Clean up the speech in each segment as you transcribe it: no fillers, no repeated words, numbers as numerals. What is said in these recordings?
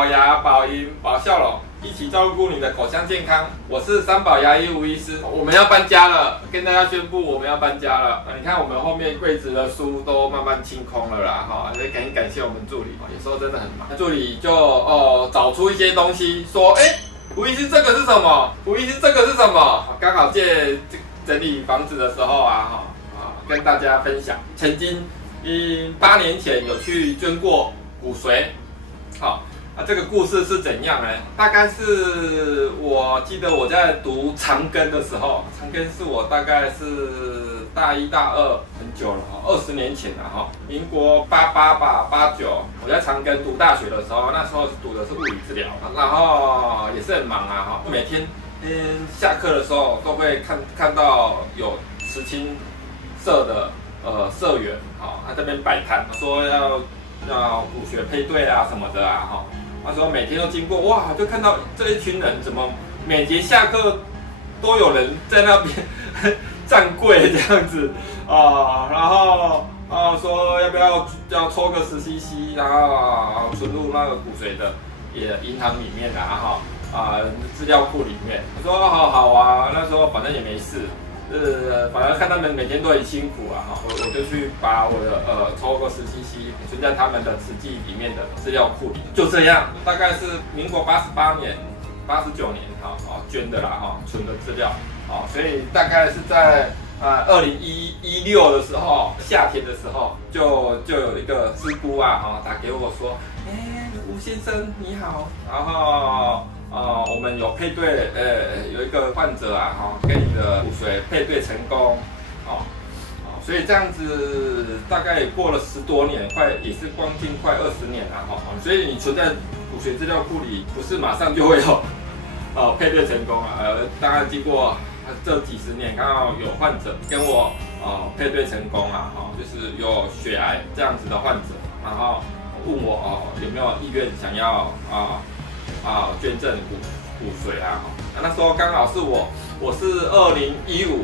保牙、保龈、保笑容，一起照顾你的口腔健康。我是三宝牙医吴医师，我们要搬家了，跟大家宣布我们要搬家了。你看我们后面柜子的书都慢慢清空了啦，哈，所以赶紧感谢我们助理，有时候真的很忙。助理就找出一些东西，说，吴医师这个是什么？吴医师这个是什么？刚好借整理房子的时候啊，跟大家分享，曾经8年前有去捐过骨髓，好。这个故事是怎样呢？大概是我记得我在读长庚的时候，长庚是我大概是大1、大2，很久了，20年前了哈，民国88吧，89，我在长庚读大学的时候，那时候读的是物理治疗，然后也是很忙啊，每天下课的时候都会看到有慈青社的社员，他这边摆摊，说要骨血配对啊什么的啊，他说每天都经过，哇，就看到这一群人怎么每节下课都有人在那边站柜这样子然后说要不要抽个10cc， 然后存入那个骨髓的银行里面资料库里面。我说好啊，那时候反正也没事。反正看他们每天都很辛苦啊，我就去把我的抽个10cc存在他们的慈济里面的资料库里，就这样，大概是民国88年、89年捐的啦存的资料所以大概是在2016的时候，夏天的时候就有一个师姑打给我说，吴先生你好，然后。我们有配对，有一个患者跟你的骨髓配对成功，所以这样子大概也过了10多年，也是将近快20年了所以你存在骨髓资料库里，不是马上就会有配对成功当然经过这几十年，看到有患者跟我配对成功就是有血癌这样子的患者，然后问我有没有意愿想要捐赠骨髓那时候刚好是我是2015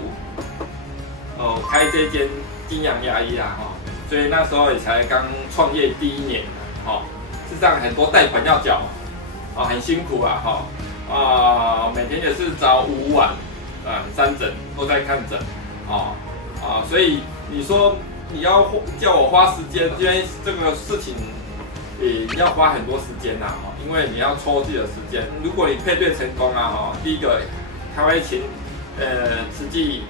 开这间金阳牙医所以那时候也才刚创业第1年事实上很多贷款要缴很辛苦每天也是早午晚3诊都在看诊所以你说你要叫我花时间，因为这个事情你要花很多时间因为你要抽自己的时间。如果你配对成功第一个他会请慈济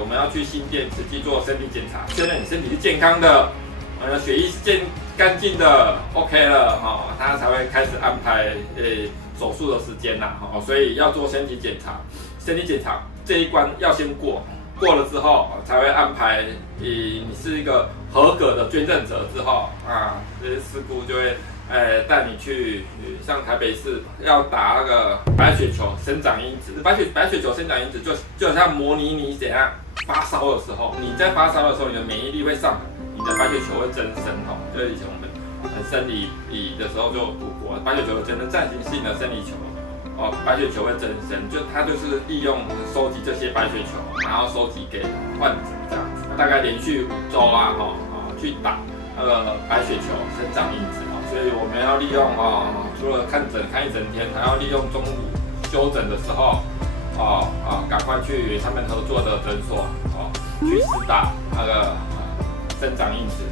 我们要去新店慈济做身体检查，确认你身体是健康的，血液是干净的 ，OK 了他才会开始安排手术的时间所以要做身体检查，身体检查这一关要先过了之后才会安排你是一个合格的捐赠者之后这些师姑就会带你去像台北市要打那个白血球生长因子，白血球生长因子就像模拟你怎样发烧的时候，你在发烧的时候你的免疫力会上来，你的白血球会增生就以前我们生理的时候就读过，白血球产生暂时性的生理球白血球会增生，它就是利用收集这些白血球，然后收集给患者这样子，大概连续5周去打那个白血球生长因子所以我们要利用除了看一整天，还要利用中午休诊的时候赶快去他们合作的诊所去施打那个生长因子，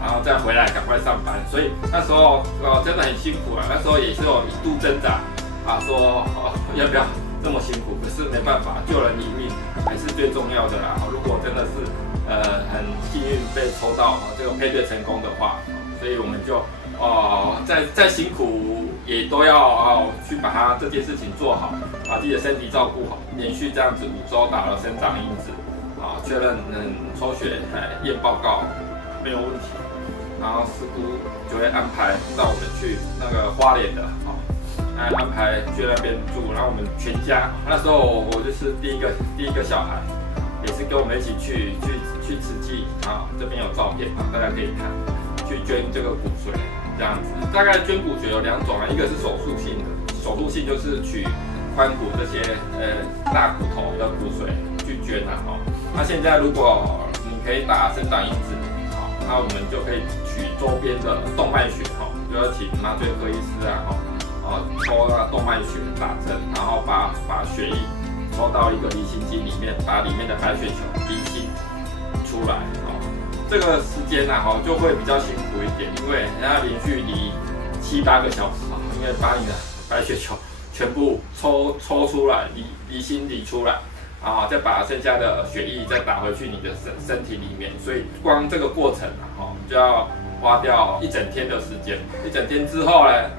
然后再回来赶快上班。所以那时候真的很辛苦那时候也是有一度挣扎说要不要这么辛苦，可是没办法，救人一命还是最重要的啦如果真的是很幸运被抽到这个配对成功的话，所以我们就再辛苦也都要去把这件事情做好，把自己的身体照顾好。连续这样子5周打了生长因子确认抽血验报告没有问题，然后师姑就会安排带我们去那个花莲的安排去那边住，然后我们全家那时候我就是第一个小孩，也是跟我们一起去慈济这边有照片大家可以看，去捐这个骨髓这样子。大概捐骨髓有2种一个是手术性的，手术性就是取髋骨这些大骨头的骨髓去捐那现在如果你可以打生长因子那我们就可以取周边的动脉血就要请麻醉科医师抽动脉血打针，然后把血液抽到一个离心机里面，把里面的白血球离心出来这个时间就会比较辛苦一点，因为要连续离7、8个小时因为把你的白血球全部抽出来，离心离出来再把剩下的血液再打回去你的身体里面，所以光这个过程就要花掉1整天的时间。1整天之后呢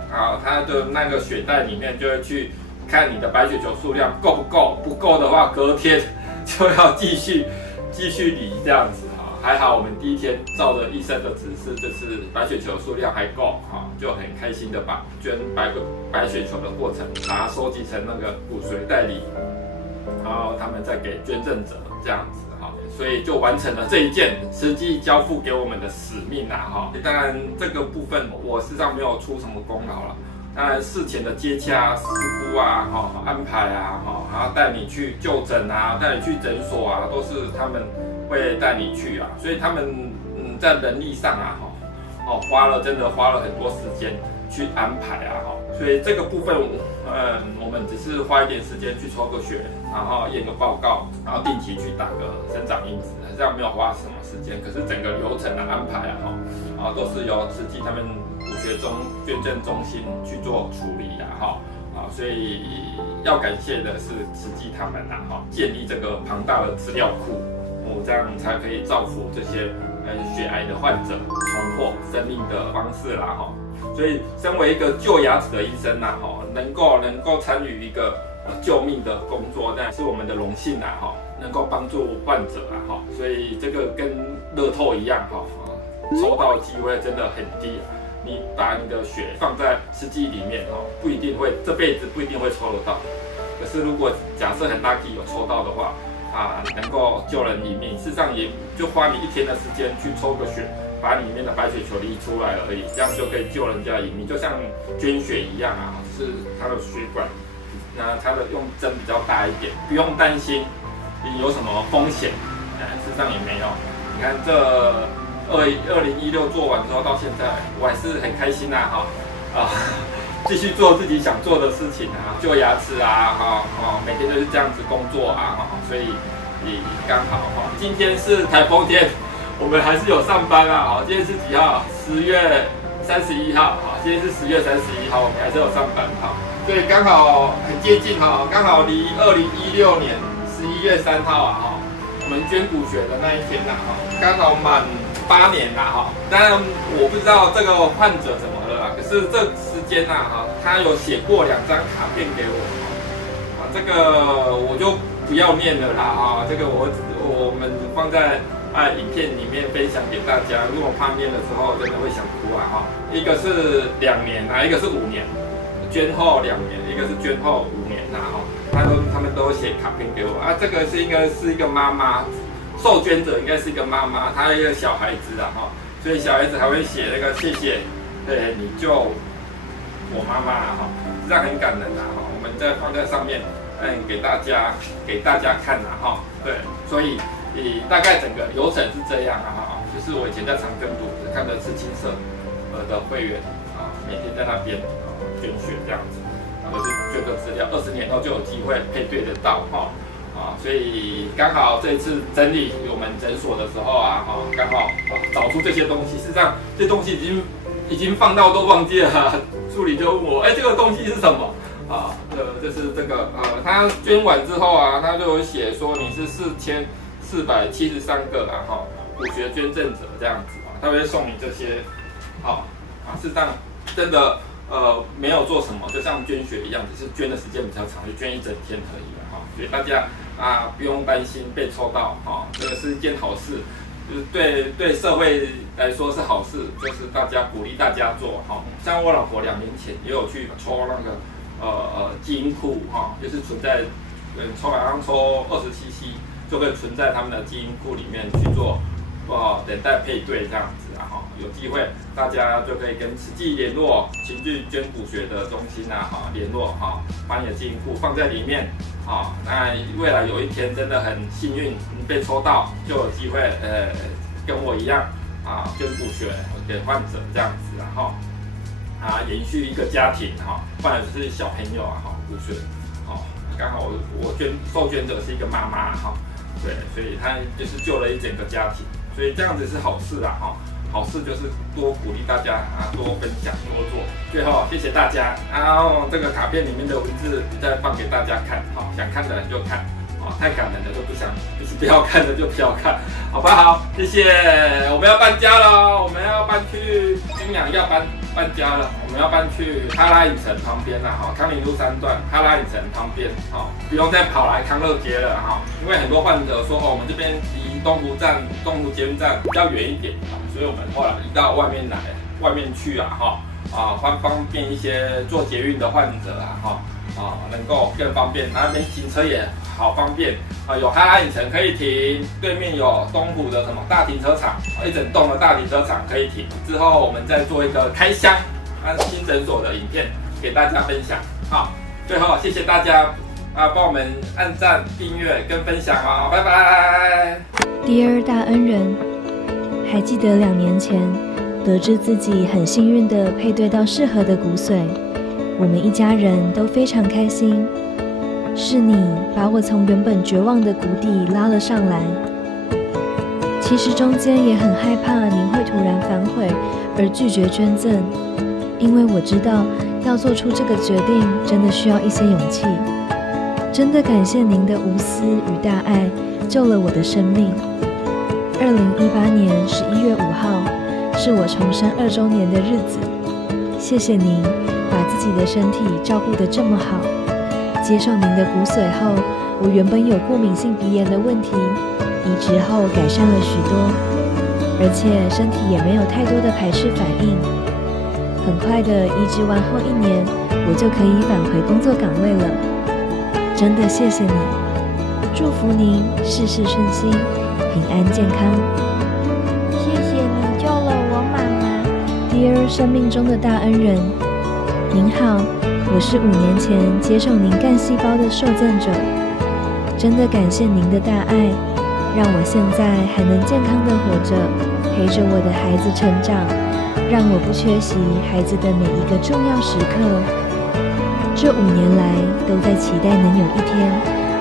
它的那个血袋里面就会去看你的白血球数量够不够，不够的话隔天就要继续离这样子还好我们第一天照着医生的指示，就是白血球数量还够就很开心的把捐白血球的过程把它收集成那个骨髓袋里，然后他们再给捐赠者这样子所以就完成了这一件实际交付给我们的使命当然这个部分我事实上没有出什么功劳了，当然事前的接洽、事故安排然后带你去就诊带你去诊所都是他们会带你去所以他们在人力上真的花了很多时间去安排所以这个部分我们只是花一点时间去抽个血，然后验个报告，然后定期去打个生长因子，这样没有花什么时间，可是整个流程的安排都是由慈济他们骨血捐赠中心去做处理所以要感谢的是慈济他们建立这个庞大的资料库这样才可以造福这些血癌的患者重获生命的方式所以身为一个救牙齿的医生能够参与一个救命的工作，那是我们的荣幸能够帮助患者所以这个跟乐透一样抽到的机会真的很低你把你的血放在慈济里面不一定会这辈子不一定会抽得到，可是如果假设很 lucky 有抽到的话能够救人一命，事实上也就花你1天的时间去抽个血，把里面的白血球离出来而已，这样就可以救人家一命，就像捐血一样是它的血管，那它的用针比较大一点，不用担心你有什么风险，事实上也没有。你看这2016做完之后到现在，我还是很开心继续做自己想做的事情救牙齿每天都是这样子工作所以刚好今天是台风天，我们还是有上班今天是几号？10月31号今天是10月31号，我们还是有上班所以刚好很接近刚好离2016年11月3号我们捐骨血的那一天刚好满8年当然我不知道这个患者怎么了可是这时间他有写过2张卡片给我这个我就不要念了这个我们放在影片里面分享给大家，如果怕念的时候真的会想哭一个是2年一个是5年，捐后2年，一个是捐后5年他们都写卡片给我这个应该是一个妈妈，受捐者应该是一个妈妈，她有一个小孩子所以小孩子还会写那个谢谢你救我妈妈这样很感人我们再放在上面给大家看对，所以大概整个流程是这样就是我以前在长庚组看的是青社的会员每天在那边捐血这样子，然后就捐个资料，20年后就有机会配对得到所以刚好这一次整理我们诊所的时候刚好找出这些东西，事实上这些东西已经放到都忘记了助理就问我这个东西是什么就是这个他捐完之后他就有写说你是4473个骨血捐赠者这样子他会送你这些事实上真的没有做什么，就像捐血一样，只是捐的时间比较长，就捐1整天而已所以大家不用担心被抽到这个是一件好事，就是对社会来说是好事，就是大家鼓励大家做像我老婆2年前也有去抽那个基因库就是存在好像抽27C就会存在他们的基因库里面去做等待配对这样子有机会大家就可以跟慈济联络，情绪捐骨血的中心联络把你的基因库放在里面那未来有一天真的很幸运被抽到，就有机会跟我一样捐骨血给患者这样子，然后延续一个家庭不然是小朋友骨血刚好我受捐者是一个妈妈对，所以他就是救了一整个家庭，所以这样子是好事好事就是多鼓励大家多分享多做。最后谢谢大家，然后这个卡片里面的文字再放给大家看，想看的人就看，太感人的就就是不要看的就不要看，好不好？谢谢。我们要搬家了，我们要搬去金阳，要搬家了，我们要搬去哈拉影城旁边了康宁路3段哈拉影城旁边不用再跑来康乐街了因为很多患者说我们这边离东湖捷运站比较远一点所以我们后来移到外面去方便一些坐捷运的患者能够更方便，那边停车也好方便有哈拉影城可以停，对面有东湖的什么大停车场，一整栋的大停车场可以停。之后我们再做一个开箱新诊所的影片给大家分享。最后谢谢大家帮我们按赞、订阅跟分享拜拜。Dear 大恩人，还记得2年前得知自己很幸运地配对到适合的骨髓，我们一家人都非常开心。是你把我从原本绝望的谷底拉了上来。其实中间也很害怕您会突然反悔而拒绝捐赠，因为我知道要做出这个决定真的需要一些勇气。真的感谢您的无私与大爱，救了我的生命。2018年11月5号是我重生2周年的日子，谢谢您把自己的身体照顾得这么好。接受您的骨髓后，我原本有过敏性鼻炎的问题，移植后改善了许多，而且身体也没有太多的排斥反应。很快的移植完后1年，我就可以返回工作岗位了。真的谢谢你，祝福您事事顺心，平安健康。谢谢你救了我妈妈。Dear 生命中的大恩人，您好，我是5年前接受您干细胞的受赠者。真的感谢您的大爱，让我现在还能健康的活着，陪着我的孩子成长，让我不缺席孩子的每一个重要时刻。这5年来都在期待能有一天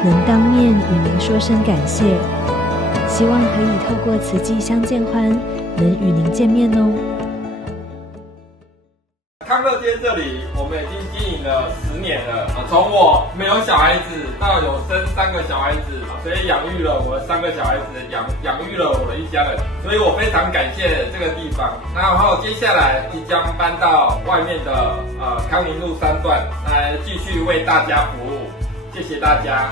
能当面与您说声感谢，希望可以透过慈济相见欢能与您见面哦。康乐街这里我们已经经营了10年了从我没有小孩子到有生3个小孩子，所以养育了我的3个小孩子，养育了我的一家人，所以我非常感谢这个地方。然后接下来即将搬到外面的康宁路3段来继续为大家服务，谢谢大家。